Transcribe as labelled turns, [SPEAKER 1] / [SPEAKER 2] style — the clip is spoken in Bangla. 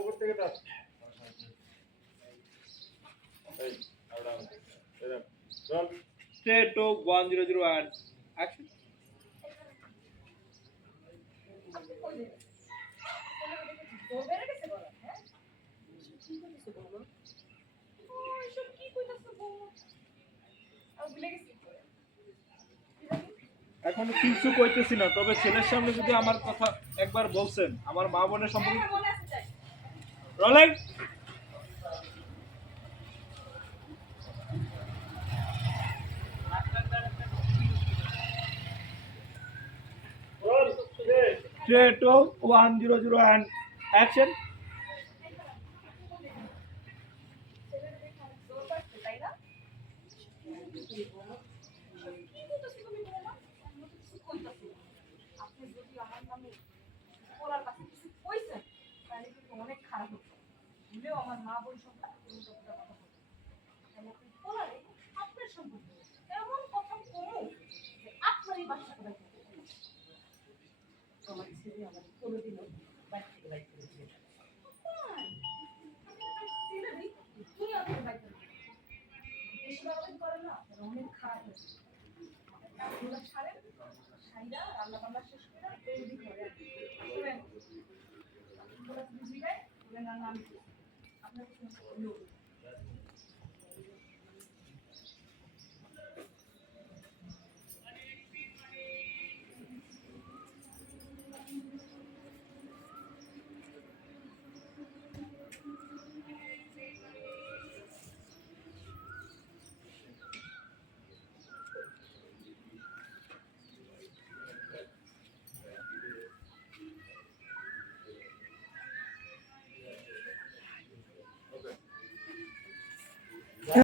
[SPEAKER 1] উপর থেকে দাও এই আর এই দাও চল
[SPEAKER 2] Straight to one zero zero and action. এখন কিছু কইতেছি না তবে ছেলের সামনে যদি আমার কথা একবার বলছেন আমার মা বোনের সম্পর্কে রলেন।
[SPEAKER 1] চল এই
[SPEAKER 2] Straight to one zero zero and action.
[SPEAKER 3] আপনি যদি আমার নামে বলার কাছে কিছু কইছেন তাহলে কিন্তু অনেক খারাপ হতো। ভুলেও আমার মা বোন সম্পর্কে কথা বলবেন তাহলে আপনি বলারে আপনার সম্পর্কে এমন কথা কমু যে আপনার এই বাচ্চাটা দেখে আমার ছেলে আমার কোনোদিনও বাড়ি থেকে বাইর করে দিয়ে করে অনেক খারাপ হয়ে। কাজগুলো ছাড়েন, সাইরা রান্নাবান্না শেষ করে তৈরি করে আমরা